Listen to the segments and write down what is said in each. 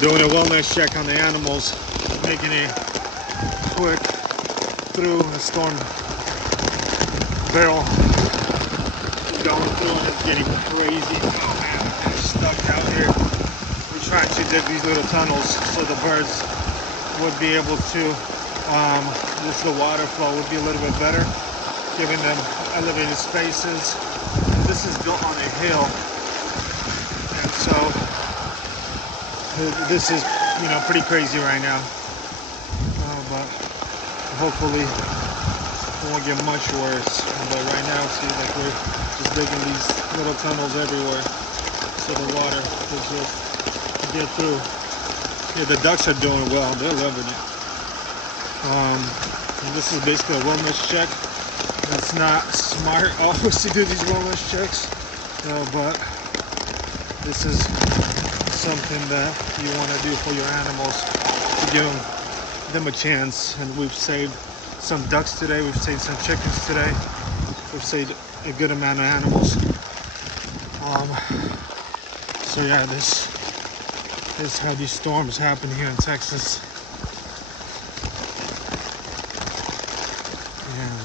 Doing a wellness check on the animals, making a quick through the storm barrel. Going through and it's getting crazy. Oh man, I'm stuck out here. We're trying to dig these little tunnels so the birds would be able to, the water flow would be a little bit better, giving them elevated spaces. This is built on a hill, and so this is, pretty crazy right now. But hopefully it won't get much worse. But right now, see, like we're just digging these little tunnels everywhere, so the water will just get through. Yeah, the ducks are doing well. They're loving it. This is basically a wellness check. It's not smart always to do these wellness checks, but this is something that you want to do for your animals to give them a chance. And we've saved some ducks today. We've saved some chickens today. We've saved a good amount of animals. So yeah, this is how these storms happen here in Texas. Yeah.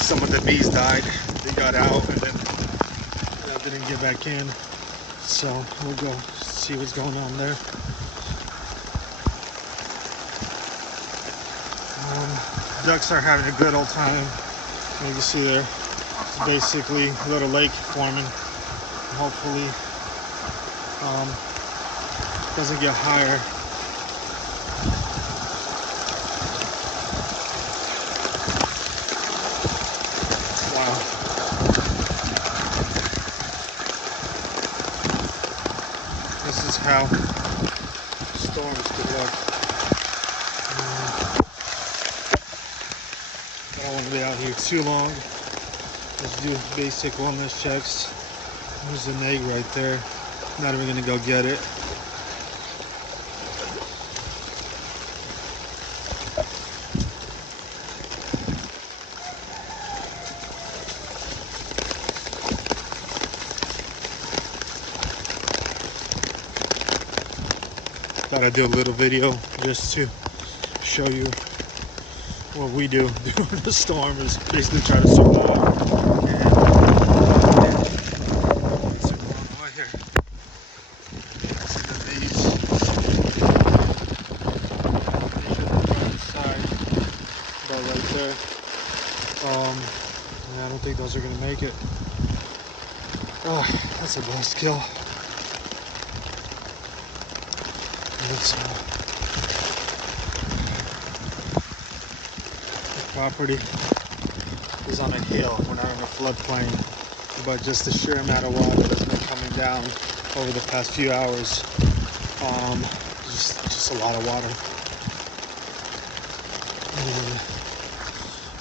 Some of the bees died. They got out and then didn't get back in. So we'll go see what's going on there. Ducks are having a good old time. You can see there, it's basically a little lake forming. Hopefully, doesn't get higher. Wow. This is how storms could look. I don't want to be out here too long. Let's do basic wellness checks. There's an egg right there. Not even gonna go get it. Thought I'd do a little video just to show you what we do during the storm, is basically try to survive. Right here. See the bees. Side, about right there. I don't think those are gonna make it. Oh, that's a blast kill. Property is on a hill. We're not in a floodplain, but just the sheer amount of water that's been coming down over the past few hours, just a lot of water. And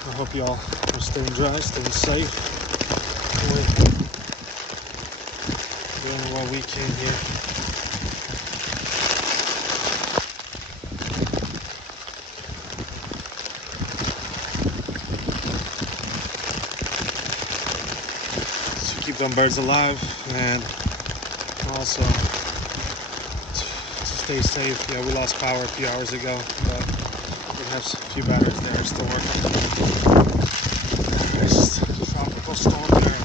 I hope y'all are staying dry, staying safe, doing what we can here. Keep them birds alive, and also to stay safe. Yeah, we lost power a few hours ago, but we have a few batteries there still working. It's a tropical storm there.